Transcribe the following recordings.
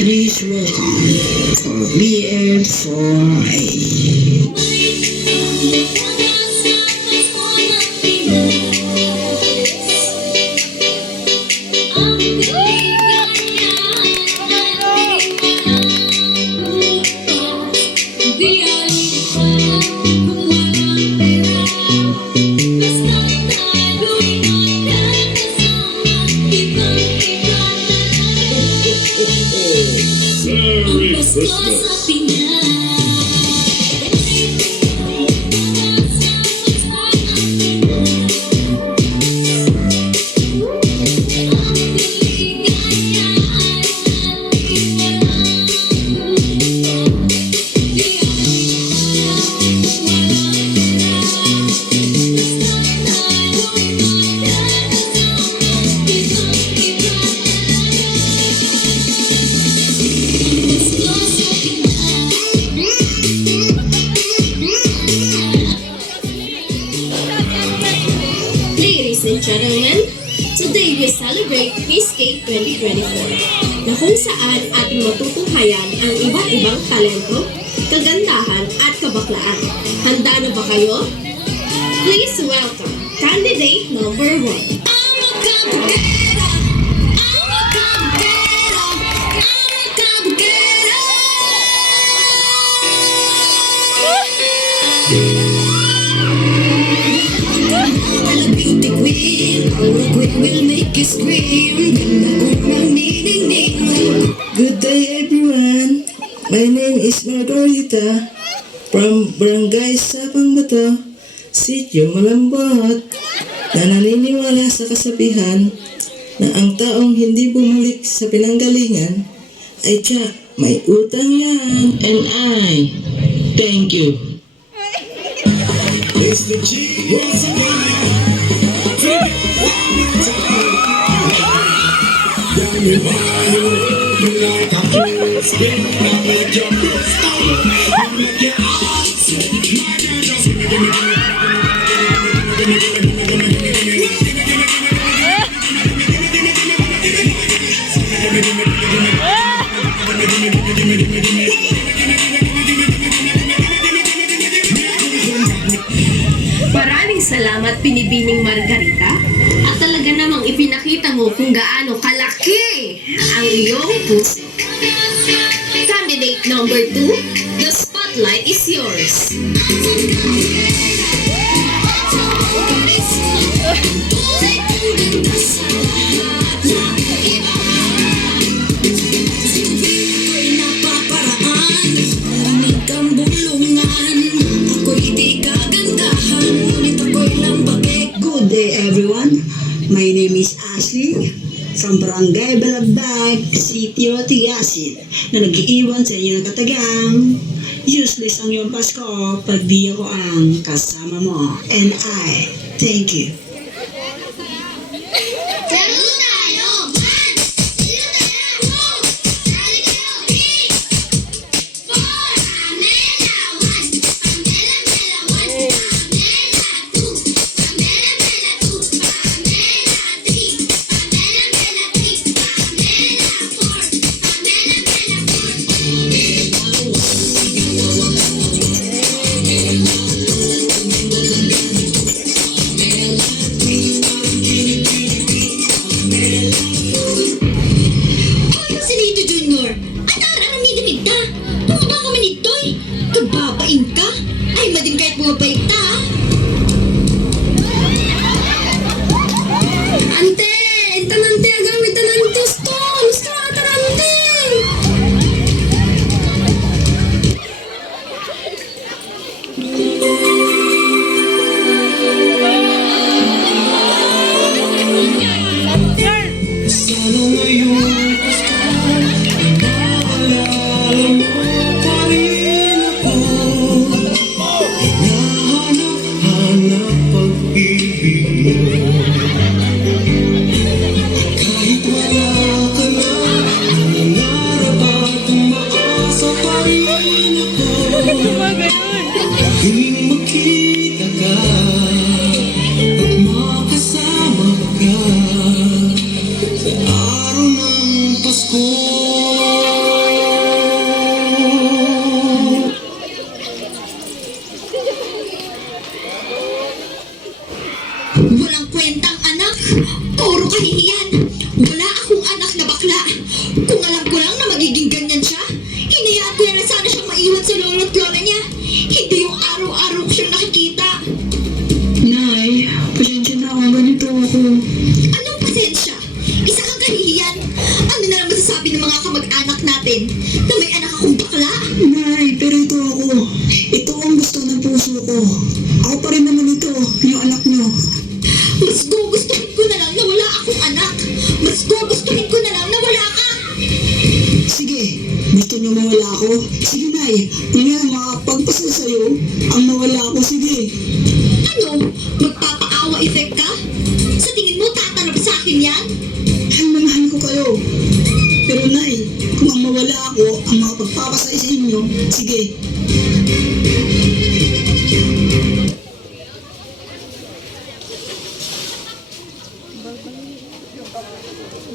Please welcome for BF4A. Merry Christmas. Ladies and gentlemen, today we celebrate Peacecake 2024 na kung saan ating matutunghayan ang iba't ibang talento, kagandahan at kabaklaan. Handa na ba kayo? Please welcome candidate number 1. Will make you scream. Good day everyone. My name is Margarita from Barangay Sapang Bato, Sitio Malambot, na naniniwala sa kasabihan na ang taong hindi bumalik sa pinanggalingan ay tiyak may utang yan. And I thank you. It's the G once again. You like a fool, spin, I make your foot stop. I make your eyes set. My girl, just gimme. Maraming salamat Binibining Margarita at talaga namang ipinakita mo kung gaano kalaki ang iyong puso. Candidate number 2, the spotlight is yours. Good day everyone. My name is Ashley from Barangay Balagbag, Sitio Tigasin, na nag-iiwan sa inyo ng katagang. Useless ang iyong Pasko pag di ako ang kasama mo. And I thank you. Kababain ka? Ay, mading kahit bumabait ta. Ante! Tanante, agamit tanantos to! Gusto ka tanante! Sana ngayon Pasko, maalala mo pa rin ako. Hinahanap-hanap pag-ibig mo. Kahit wala ka na, nangarap at umaasa pa rin ako. Tuwing makita ka at makasama ka sa yan. Wala akong anak na bakla. Kung alam ko lang na magiging ganyan siya, hinayaan ko na sana siyang maiwan sa lolo't lola niya. Hindi yung araw-araw ko siyang nakikita. Nay, pasensya na ako. Ganito ako. Anong pasensya? Isa kang kahihiyan. Ano na lang masasabi ng mga kamag-anak natin na may anak akong bakla? Nay, pero ito ako. Ito ang gusto ng puso ko. Ako pa rin naman ito, yung anak niyo. Mas gugustuhin ko na lang na wala akong anak. Mas gugustuhin ko na lang na wala ka. Sige, gusto niyo mawala ako? Sige, Nay. Kung yan ang makapagpasal sa'yo, ang mawala ako, sige. Ano? Magpapaawa effect ka? Sa tingin mo tatanap sa akin yan? Mahal na mahal ko kayo. Pero Nay, kung ang mawala ako, ang makapagpapasal sa inyo, sige.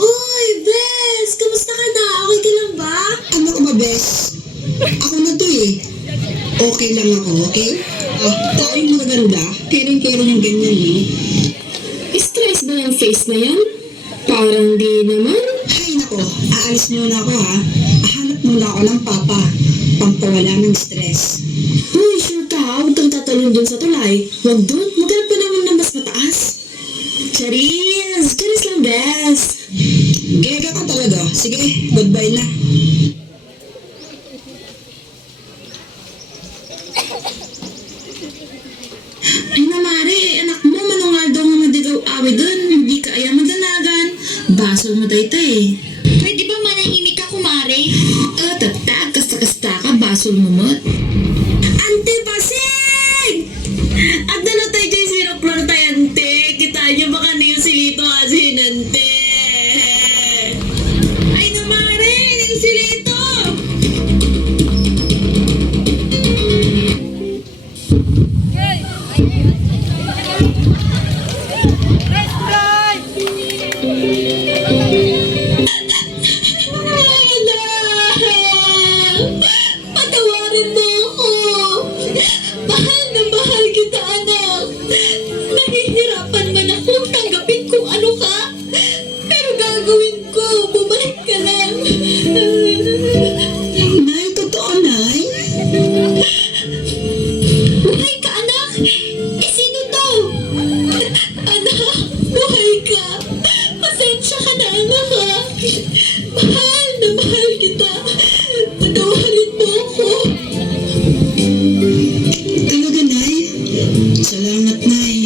Uy, Bes! Kamusta ka na? Okay ka lang ba? Ano ka ba, Bes? Ako na to eh. Okay lang ako, okay? Tayong magaganda, kering-kering yung ganyan, no? Stress ba yung face na yan? Parang di naman. Hay nako, aalis muna ako ha. Hanap muna ako ng papa. Pampawala ng stress. Uy, sure ka ha? Huwag kang tatalon dun sa tulay. Huwag dun. Maghanap pa naman ng mas mataas. Charis! Charis lang, Bes! Gega ka talaga. Sige, goodbye na. Ay na, Mare, anak mo, manungal daw nga madigaw awi dun. Hindi ka ayaw magdanagan. Basol mo daytay. Pwede ba manahimik ka, kumare? Tatag, kasta-kasta ka, basol mo mot. Ante Pasig! At na tayo dyan si Roklor tayo, ante. Kita niyo baka niyo silito asin, ante. Ay na, Mare, niyo silito! Patawarin mo ako. Mahal na mahal kita, anak. Nahihirapan man akong tanggapin kung ano ka. Pero gagawin ko. Bumalik ka lang. Nay, totoo, Nay? Buhay ka, anak. Sino to? Anak, buhay ka. Pasensya ka na, anak, ha. Mahal na mahal kita. Patawarin mo ako. Talaga, Nay? Salamat, Nay.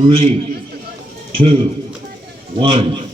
Three, two, one.